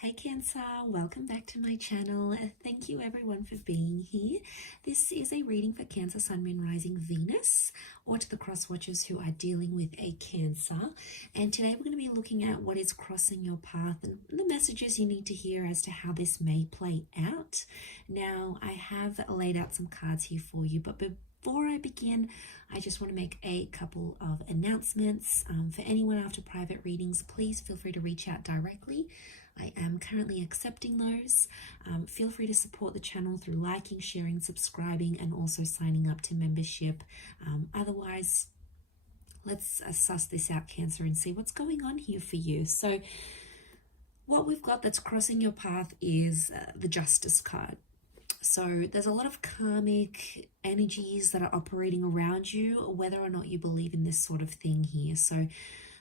Hey Cancer, welcome back to my channel. Thank you everyone for being here. This is a reading for Cancer, Sun, Moon, Rising, Venus, or to the cross watchers who are dealing with a Cancer. And today we're going to be looking at what is crossing your path and the messages you need to hear as to how this may play out. Now, I have laid out some cards here for you, but before I begin, I just want to make a couple of announcements. For anyone after private readings, please feel free to reach out directly. I am currently accepting those. Feel free to support the channel through liking, sharing, subscribing, and also signing up to membership. Otherwise, let's suss this out, Cancer, and see what's going on here for you. So what we've got that's crossing your path is the Justice card. So there's a lot of karmic energies that are operating around you, whether or not you believe in this sort of thing here. So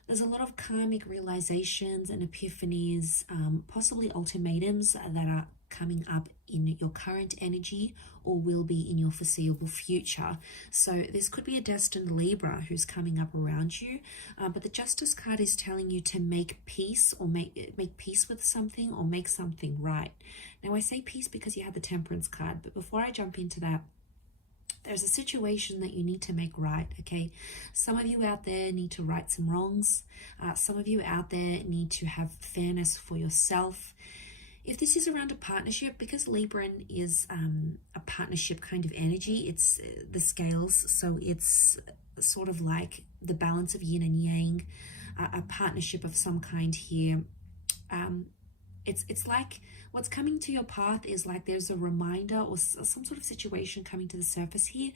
there's a lot of karmic realizations and epiphanies, possibly ultimatums that are coming up in your current energy or will be in your foreseeable future. So this could be a destined Libra who's coming up around you, but the Justice card is telling you to make peace or make peace with something or make something right. Now I say peace because you have the Temperance card, but before I jump into that, there's a situation that you need to make right, okay? Some of you out there need to right some wrongs. Some of you out there need to have fairness for yourself. If this is around a partnership, because Libran is a partnership kind of energy, it's the scales, so it's sort of like the balance of yin and yang, a partnership of some kind here. It's like what's coming to your path is like there's a reminder or some sort of situation coming to the surface here,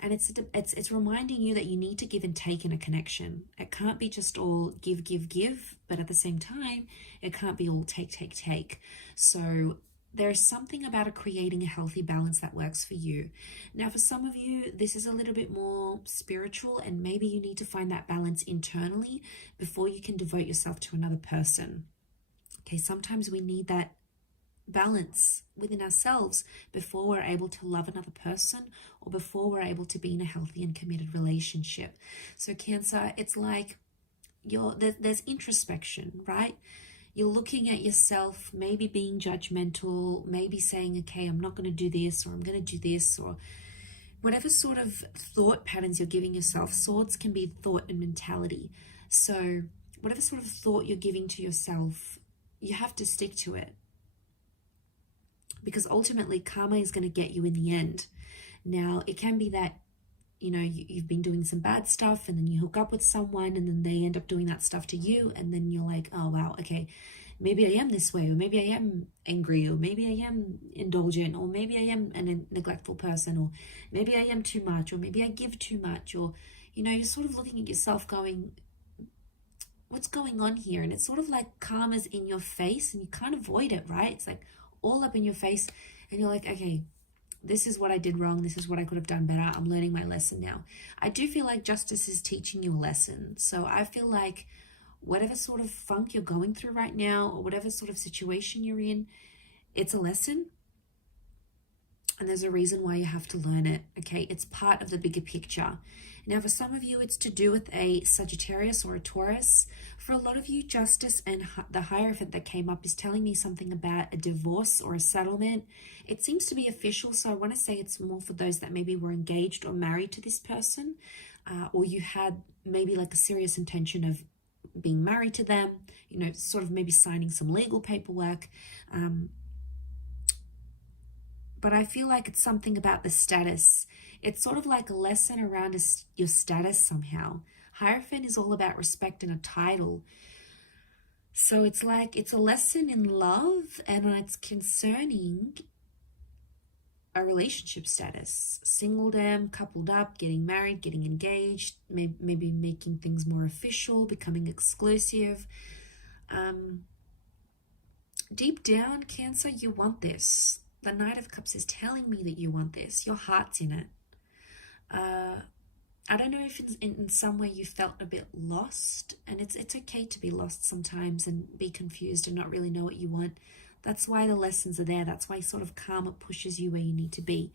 and it's reminding you that you need to give and take in a connection. It can't be just all give, but at the same time, it can't be all take. So there's something about creating a healthy balance that works for you. Now, for some of you, this is a little bit more spiritual, and maybe you need to find that balance internally before you can devote yourself to another person. Okay, sometimes we need that balance within ourselves before we're able to love another person or before we're able to be in a healthy and committed relationship. So Cancer, it's like there's introspection, right? You're looking at yourself, maybe being judgmental, maybe saying, okay, I'm not going to do this, or I'm going to do this, or whatever sort of thought patterns you're giving yourself. Swords can be thought and mentality. So whatever sort of thought you're giving to yourself, you have to stick to it, because ultimately karma is going to get you in the end. Now, it can be that, you know, you've been doing some bad stuff and then you hook up with someone and then they end up doing that stuff to you, and then you're like, oh wow, okay, maybe I am this way, or maybe I am angry, or maybe I am indulgent, or maybe I am a neglectful person, or maybe I am too much, or maybe I give too much, or, you know, you're sort of looking at yourself going, what's going on here? And it's sort of like karma's in your face and you can't avoid it, right? It's like all up in your face, and you're like, okay, this is what I did wrong, this is what I could have done better, I'm learning my lesson now. I do feel like justice is teaching you a lesson. So I feel like whatever sort of funk you're going through right now, or whatever sort of situation you're in, it's a lesson, and there's a reason why you have to learn it, okay? It's part of the bigger picture. Now, for some of you, it's to do with a Sagittarius or a Taurus. For a lot of you, Justice and the Hierophant that came up is telling me something about a divorce or a settlement. It seems to be official, so I want to say it's more for those that maybe were engaged or married to this person, or you had maybe like a serious intention of being married to them, you know, sort of maybe signing some legal paperwork. But I feel like it's something about the status. It's sort of like a lesson around your status somehow. Hierophant is all about respect and a title. So it's like it's a lesson in love, and it's concerning a relationship status. Singledom, coupled up, getting married, getting engaged, maybe making things more official, becoming exclusive. Deep down, Cancer, you want this. The Knight of Cups is telling me that you want this. Your heart's in it. I don't know if in some way you felt a bit lost, and it's okay to be lost sometimes and be confused and not really know what you want. That's why the lessons are there. That's why sort of karma pushes you where you need to be.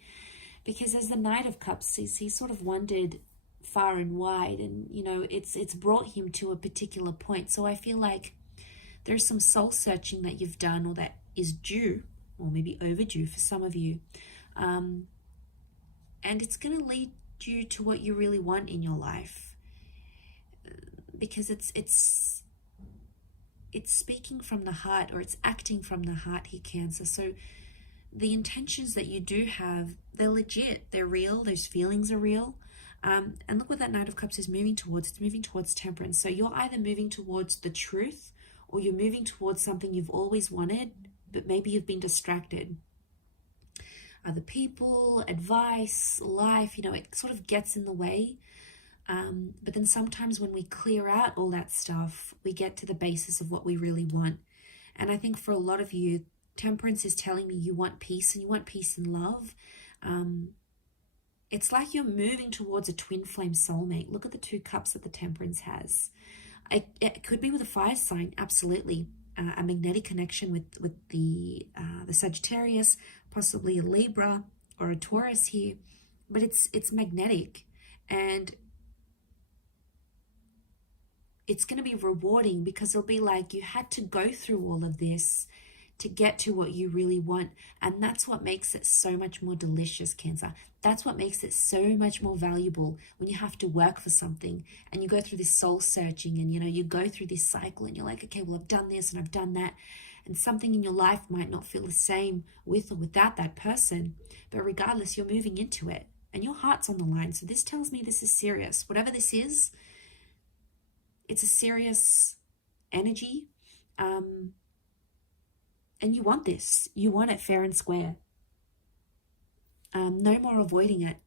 Because as the Knight of Cups, he sort of wandered far and wide, and, you know, it's brought him to a particular point. So I feel like there's some soul searching that you've done, or that is due, or maybe overdue for some of you. And it's going to lead you to what you really want in your life, because it's speaking from the heart, or it's acting from the heart here, Cancer. So the intentions that you do have, they're legit, they're real, those feelings are real. And look what that Knight of Cups is moving towards. It's moving towards temperance. So you're either moving towards the truth, or you're moving towards something you've always wanted, but maybe you've been distracted. Other people, advice, life, you know, it sort of gets in the way. But then sometimes when we clear out all that stuff, we get to the basis of what we really want. And I think for a lot of you, temperance is telling me you want peace, and you want peace and love. It's like you're moving towards a twin flame soulmate. Look at the 2 cups that the temperance has. It could be with a fire sign, absolutely. A magnetic connection with the Sagittarius, possibly a Libra or a Taurus here. But it's magnetic, and it's going to be rewarding, because it'll be like you had to go through all of this to get to what you really want. And that's what makes it so much more delicious, Cancer. That's what makes it so much more valuable, when you have to work for something and you go through this soul searching, and, you know, you go through this cycle, and you're like, okay, well, I've done this and I've done that. And something in your life might not feel the same with or without that person. But regardless, you're moving into it and your heart's on the line. So this tells me this is serious. Whatever this is, it's a serious energy. And you want this. You want it fair and square. No more avoiding it.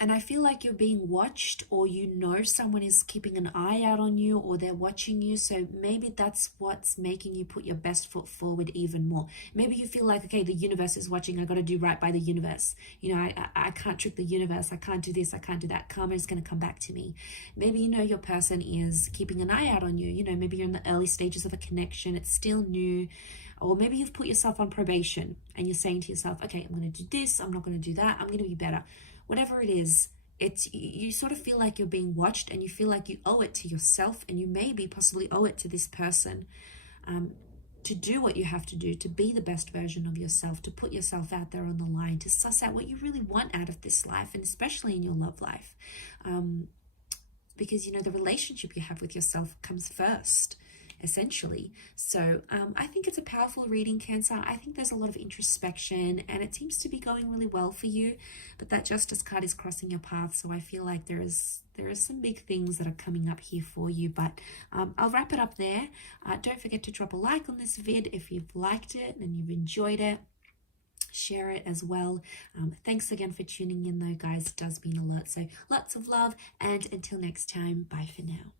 And I feel like you're being watched, or you know someone is keeping an eye out on you, or they're watching you. So maybe that's what's making you put your best foot forward even more. Maybe you feel like, okay, the universe is watching. I got to do right by the universe. You know, I can't trick the universe. I can't do this. I can't do that. Karma is going to come back to me. Maybe, you know, your person is keeping an eye out on you. You know, maybe you're in the early stages of a connection. It's still new. Or maybe you've put yourself on probation and you're saying to yourself, okay, I'm going to do this. I'm not going to do that. I'm going to be better. Whatever it is, you sort of feel like you're being watched, and you feel like you owe it to yourself, and you maybe possibly owe it to this person, to do what you have to do, to be the best version of yourself, to put yourself out there on the line, to suss out what you really want out of this life, and especially in your love life. Because, you know, the relationship you have with yourself comes first, essentially. So I think it's a powerful reading, Cancer. I think there's a lot of introspection, and it seems to be going really well for you, but that Justice card is crossing your path. So I feel like there is some big things that are coming up here for you. But I'll wrap it up there. Don't forget to drop a like on this vid if you've liked it and you've enjoyed it. Share it as well. Thanks again for tuning in though, guys. It does mean a lot. So lots of love, and until next time, bye for now.